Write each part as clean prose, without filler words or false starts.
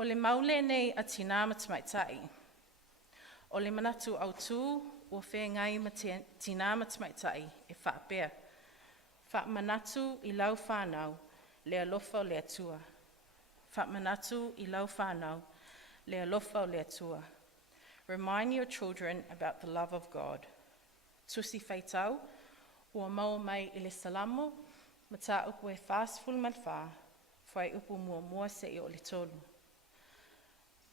O le maule nei a Tinā ma Tamaita'i. O le manatu au tū, ua whengai ma Tinā ma Tamaita'i e whaapea. Whaamanatu I lau whanau, le alofa o le atua. Whaamanatu I lau whanau, le alofa o le atua. Remind your children about the love of God. Tusi whaitau, ua mau mai I le salamo, ma tā upu e whāsful mal whā, whai upu mua se I o le tolu.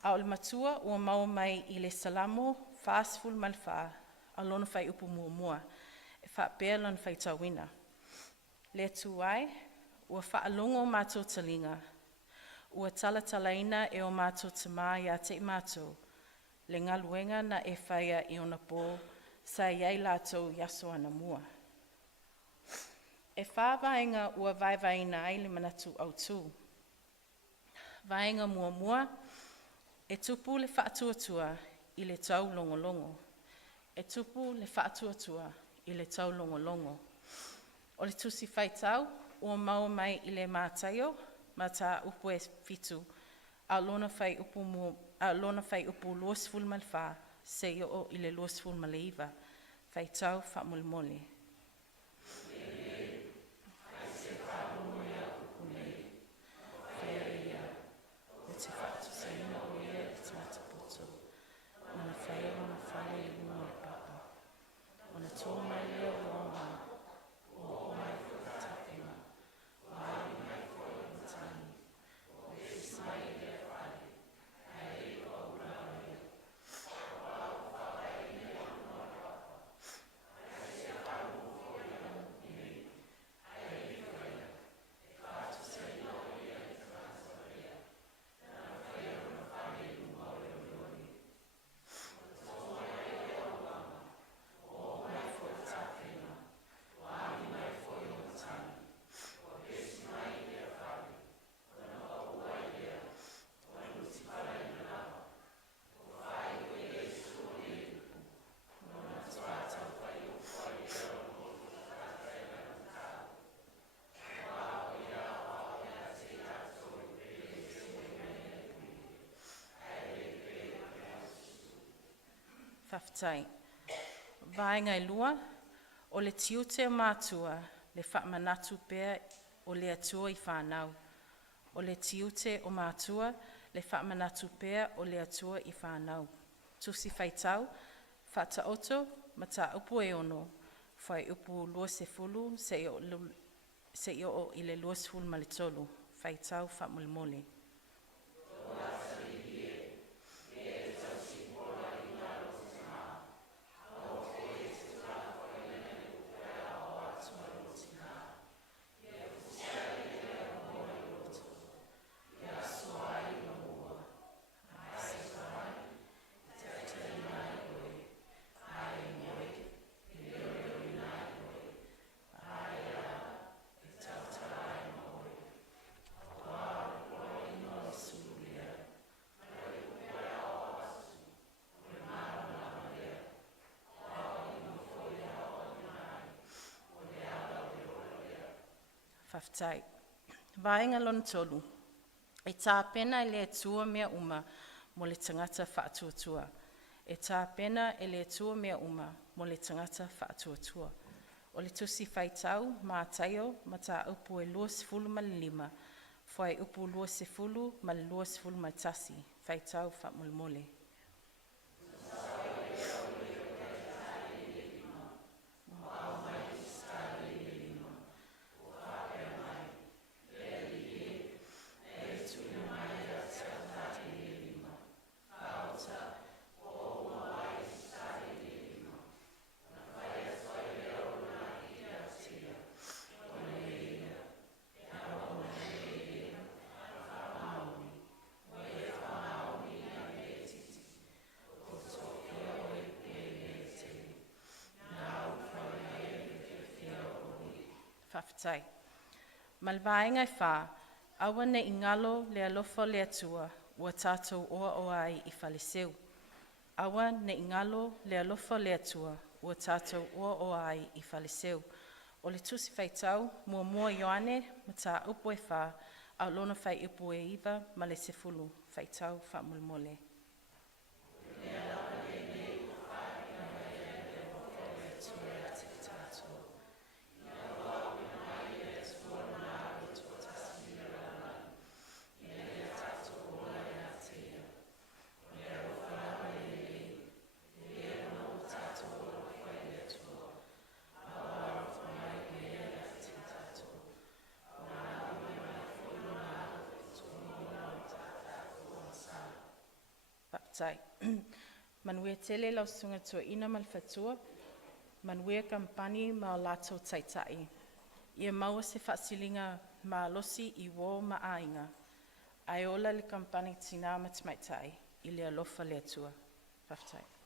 A o le matua, ua mau mai I le salamo, whāsful mal whā, a lona whai upu mua, e whaapea lona whaitauina. Le tuai, ua whaalongo mātou talinga, ua talatalaina e o mātou tamā ia te I mātou, le ngaluenga na e whaia I ona pō, sa iei lātou yaso ana mua. E whāwainga ua vaivaina ai le manatu au tū. Vainga mua, e tupu le whaatuatua I le tau longolongo. E tupu le whaatuatua I le tau longolongo. O le tusi whaitau, ua mau mai I le mātaio, ma tā upu e fitu, a lona whai upu luasful mal whā, se I o I le luasful maleiva, whaitau whaamolmole. Whawhitai. Vaengai lua, o le tiute o mātua, le whaamanatu pēr o le atua I whanau. O le tiute o mātua, le whaamanatu pēr o le atua I whanau. Tusi whaitau, whaataoto, ma tā upu e ono, whai upu lua se fulu, se I o I le lua se fulu malitolu, whaitau whaamolmole. Whawhitai. Vaenga lona tolu. E tā pena e le atua mea uma mo le tangata whaatuatua. E tā pena e le atua mea uma mo le tangata whaatuatua. O le tusi whaitau, mātaio, ma tā upu e luas fulu ma le lima, whai upu luas e fulu ma le luas fulu ma tasi, whaitau whaamolmole. Whawhitai. Malvaenga I whā, awa ne ingalo le alofa le atua, ua tātou oa ai I whaleseu. Awa ne ingalo le alofa le atua, ua tātou oa ai I whaleseu. O le tusi whaitau, mua Ioane, ma tā upu e whā, a lona whai upu e iwa, ma le sefulu, whaitau whamulmole. Manue tele lau sunga tua ina malfatua, manue Kamupani ma o lātou Tamaita'i. Ia maua se whaasilinga ma losi I wō ma ainga. Ai ola le Kamupani Tinā ma Tamaita'i, I le alofa le atua. Whaftai.